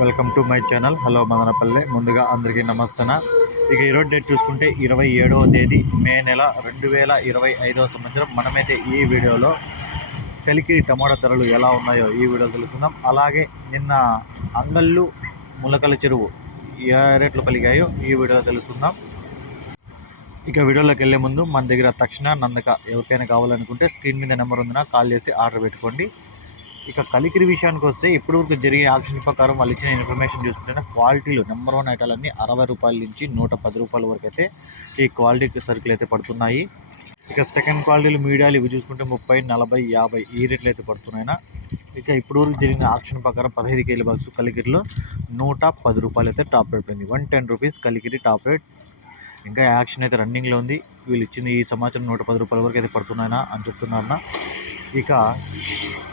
Welcome to my channel. Hello Madanapalle. ముందుగా అందరికీ నమస్తన. ఇక ఈరోజు డేట్ చూసుకుంటే ఇరవై ఏడవ తేదీ మే నెల రెండు వేల ఇరవై ఐదవ సంవత్సరం. మనమైతే ఈ వీడియోలో కలికిరి టమాటా ధరలు ఎలా ఉన్నాయో ఈ వీడియో తెలుసుకుందాం. అలాగే నిన్న అంగళ్ళు ములకల చెరువు ఏ రేట్లు పలిగాయో ఈ వీడియోలో తెలుసుకుందాం. ఇక వీడియోలోకి వెళ్ళే ముందు మన దగ్గర తక్షణ నందక ఎవరికైనా కావాలనుకుంటే స్క్రీన్ మీద నెంబర్ ఉందినా కాల్ చేసి ఆర్డర్ పెట్టుకోండి. ఇక కలికిరి విషయానికి వస్తే ఇప్పటివరకు వరకు జరిగే ఆక్షన్ ప్రకారం వాళ్ళు ఇచ్చిన ఇన్ఫర్మేషన్ చూసుకుంటే క్వాలిటీలు నెంబర్ వన్ ఐటాలన్నీ అరవై రూపాయల నుంచి నూట పది రూపాయల వరకు అయితే ఈ క్వాలిటీ సరుకులు అయితే పడుతున్నాయి. ఇక సెకండ్ క్వాలిటీలు మీడియాలు ఇవి చూసుకుంటే ముప్పై నలభై యాభై ఈ రేట్లు అయితే పడుతున్నాయినా. ఇక ఇప్పుడు వరకు జరిగిన ఆక్షన్ ప్రకారం పదహైదు కేజీల బాక్స్ కలికిరిలో నూట పది రూపాయలు అయితే టాప్ రేట్ పోయింది. One ten rupees Kalikiri top rate ఇంకా యాక్షన్ అయితే రన్నింగ్లో ఉంది. వీళ్ళు ఇచ్చిన ఈ సమాచారం నూట పది రూపాయల వరకు అయితే పడుతున్నాయనా అని చెప్తున్నారన్నా ఇక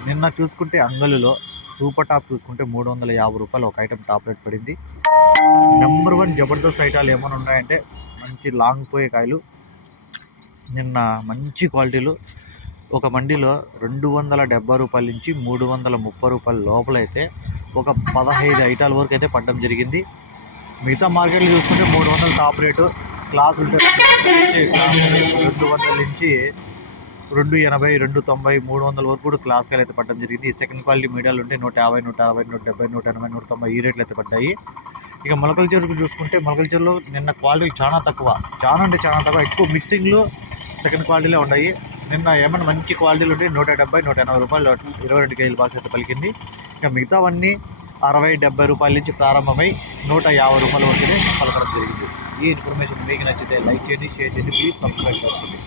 నిన్న చూసుకుంటే అంగలులో సూపర్ టాప్ చూసుకుంటే మూడు వందల యాభై రూపాయలు ఒక ఐటెం టాప్ రేట్ పడింది. నెంబర్ వన్ జబర్దస్త్ ఐటాలు ఏమైనా ఉన్నాయంటే మంచి లాంగ్ పోయే కాయలు నిన్న మంచి క్వాలిటీలు. ఒక మండిలో రెండు వందల డెబ్బై రూపాయల నుంచి మూడు వందల ముప్పై రూపాయల లోపలైతే ఒక పదహైదు ఐటాల వరకు అయితే పడడం జరిగింది. మిగతా మార్కెట్లు చూసుకుంటే మూడు వందల టాప్ రేటు క్లాస్ ఉంటే రెండు వందల నుంచి రెండు ఎనభై రెండు తొంభై మూడు వందల వరకు కూడా క్లాస్ కాయలు అయితే పడడం జరిగింది. సెకండ్ క్వాలిటీ మీడియాలు ఉంటే నూట యాభై నూట అరవై నూట డెబ్బై నూట ఎనభై నూట తొంభై ఈ రేట్లు అయితే పడ్డాయి. ఇక మొలకల చెరుకు చూసుకుంటే మొలకల చెరువులో నిన్న క్వాలిటీలు చాలా తక్కువ. చాలా అంటే చాలా తక్కువ. ఎక్కువ మిక్సింగ్లు సెకండ్ క్వాలిటీలో ఉన్నాయి. నిన్న ఏమైనా మంచి క్వాలిటీలు ఉంటే నూట డెబ్బై నూట ఎనభై రూపాయలు ఇరవై రెండు కేజీల బాక్స్ అయితే పలికింది. ఇక మిగతావన్నీ అరవై డెబ్బై రూపాయల నుంచి ప్రారంభమై నూట యాభై రూపాయల వరకునే పలకడం జరిగింది. ఈ ఇన్ఫర్మేషన్ మీకు నచ్చితే లైక్ చేయండి షేర్ చేయండి ప్లీజ్ సబ్స్క్రైబ్ చేసుకోండి.